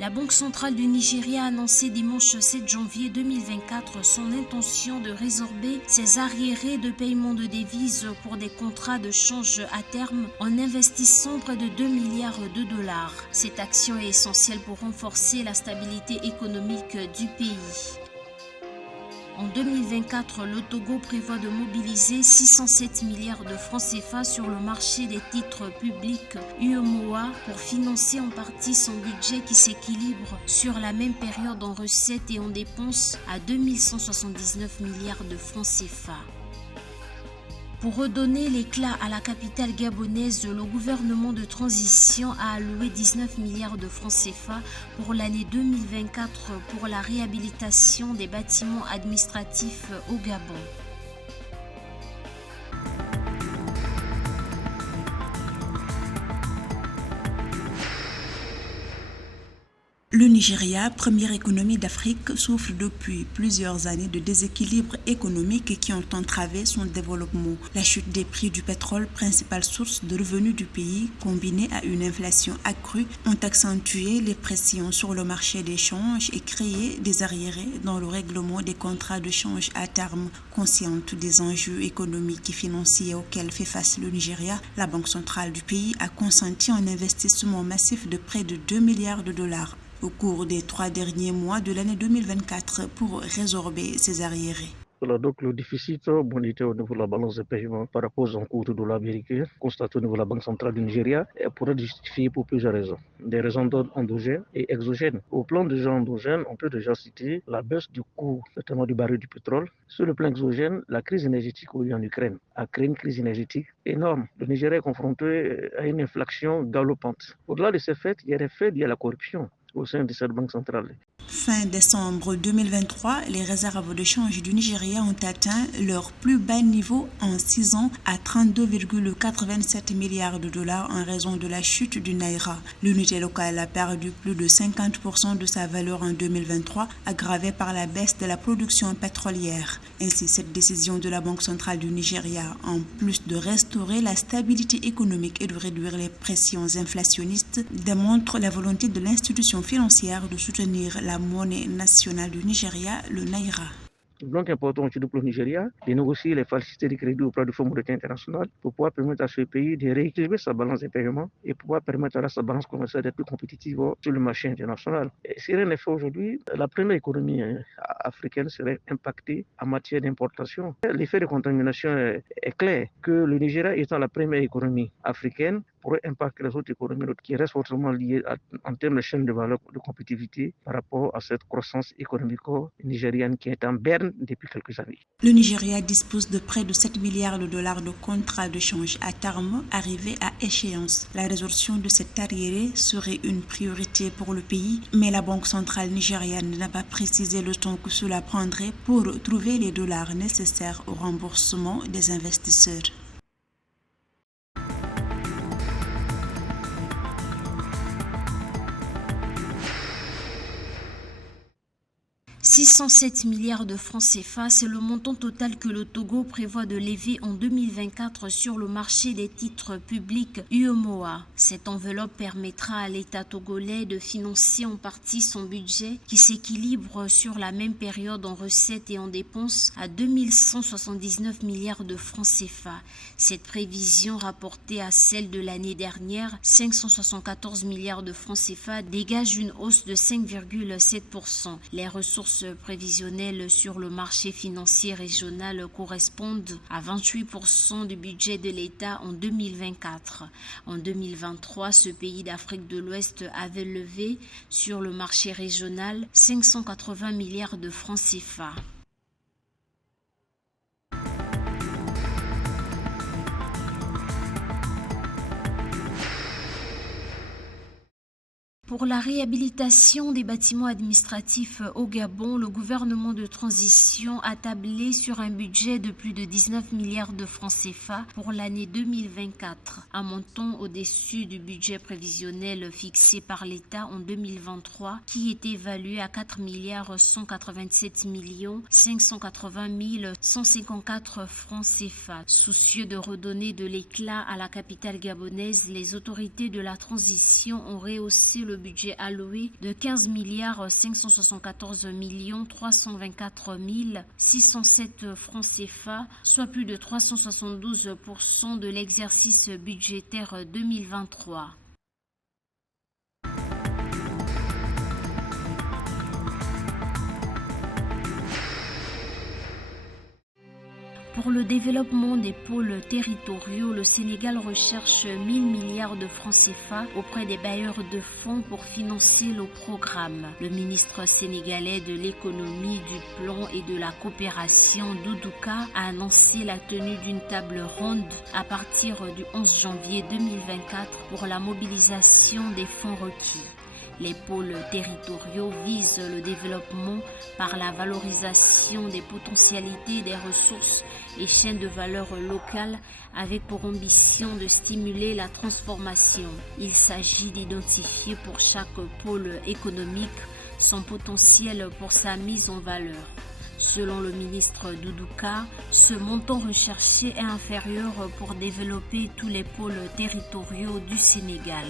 La Banque centrale du Nigeria a annoncé dimanche 7 janvier 2024 son intention de résorber ses arriérés de paiement de devises pour des contrats de change à terme en investissant près de 2 milliards de dollars. Cette action est essentielle pour renforcer la stabilité économique du pays. En 2024, le Togo prévoit de mobiliser 607 milliards de francs CFA sur le marché des titres publics UEMOA pour financer en partie son budget qui s'équilibre sur la même période en recettes et en dépenses à 2179 milliards de francs CFA. Pour redonner l'éclat à la capitale gabonaise, le gouvernement de transition a alloué 19 milliards de francs CFA pour l'année 2024 pour la réhabilitation des bâtiments administratifs au Gabon. Le Nigeria, première économie d'Afrique, souffre depuis plusieurs années de déséquilibres économiques qui ont entravé son développement. La chute des prix du pétrole, principale source de revenus du pays, combinée à une inflation accrue, ont accentué les pressions sur le marché des changes et créé des arriérés dans le règlement des contrats de change à terme. Consciente des enjeux économiques et financiers auxquels fait face le Nigeria, la Banque centrale du pays a consenti un investissement massif de près de 2 milliards de dollars au cours des 3 derniers mois de l'année 2024 pour résorber ces arriérés. Voilà, donc le déficit monétaire au niveau de la balance de paiement par rapport aux encours de dollar américain constaté au niveau de la Banque centrale du Nigeria pourrait être justifié pour plusieurs raisons. Des raisons d'ordre endogène et exogène. Au plan déjà endogène, on peut déjà citer la baisse du coût, notamment du baril du pétrole. Sur le plan exogène, la crise énergétique en Ukraine a créé une crise énergétique énorme. Le Nigeria est confronté à une inflation galopante. Au-delà de ces faits, il y a des faits liés à la corruption au sein de cette banque centrale. Fin décembre 2023, les réserves de change du Nigeria ont atteint leur plus bas niveau en 6 ans à 32,87 milliards de dollars en raison de la chute du Naira. L'unité locale a perdu plus de 50% de sa valeur en 2023, aggravée par la baisse de la production pétrolière. Ainsi, cette décision de la Banque centrale du Nigeria, en plus de restaurer la stabilité économique et de réduire les pressions inflationnistes, démontre la volonté de l'institution financière de soutenir la monnaie nationale du Nigeria, le Naira. Donc important aussi pour le Nigeria de négocier les facilités de crédit auprès du Fonds monétaire international pour pouvoir permettre à ce pays de rééquilibrer sa balance de paiement et pouvoir permettre à sa balance commerciale d'être plus compétitive sur le marché international. Et si rien n'est fait aujourd'hui, la première économie africaine serait impactée en matière d'importation. L'effet de contamination est clair, que le Nigeria étant la première économie africaine pourrait impacter les autres économies qui restent fortement liées en termes de chaîne de valeur de compétitivité par rapport à cette croissance économique nigériane qui est en berne depuis quelques années. Le Nigeria dispose de près de 7 milliards de dollars de contrats de change à terme arrivés à échéance. La résolution de cet arriéré serait une priorité pour le pays, mais la Banque centrale nigériane n'a pas précisé le temps que cela prendrait pour trouver les dollars nécessaires au remboursement des investisseurs. 607 milliards de francs CFA, c'est le montant total que le Togo prévoit de lever en 2024 sur le marché des titres publics UEMOA. Cette enveloppe permettra à l'État togolais de financer en partie son budget qui s'équilibre sur la même période en recettes et en dépenses à 2179 milliards de francs CFA. Cette prévision rapportée à celle de l'année dernière, 574 milliards de francs CFA, dégage une hausse de 5,7%. Les ressources prévisionnelles sur le marché financier régional correspondent à 28% du budget de l'État en 2024. En 2023, ce pays d'Afrique de l'Ouest avait levé sur le marché régional 580 milliards de francs CFA. Pour la réhabilitation des bâtiments administratifs au Gabon, le gouvernement de transition a tablé sur un budget de plus de 19 milliards de francs CFA pour l'année 2024, un montant au-dessus du budget prévisionnel fixé par l'État en 2023 qui est évalué à 4 milliards 187 millions 580 154 francs CFA. Soucieux de redonner de l'éclat à la capitale gabonaise, les autorités de la transition ont rehaussé le budget alloué de 15 574 324 607 francs CFA, soit plus de 372% de l'exercice budgétaire 2023. Pour le développement des pôles territoriaux, le Sénégal recherche 1 000 milliards de francs CFA auprès des bailleurs de fonds pour financer le programme. Le ministre sénégalais de l'économie, du plan et de la coopération, Doudouka, a annoncé la tenue d'une table ronde à partir du 11 janvier 2024 pour la mobilisation des fonds requis. Les pôles territoriaux visent le développement par la valorisation des potentialités des ressources et chaînes de valeur locales avec pour ambition de stimuler la transformation. Il s'agit d'identifier pour chaque pôle économique son potentiel pour sa mise en valeur. Selon le ministre Doudouka, ce montant recherché est inférieur pour développer tous les pôles territoriaux du Sénégal.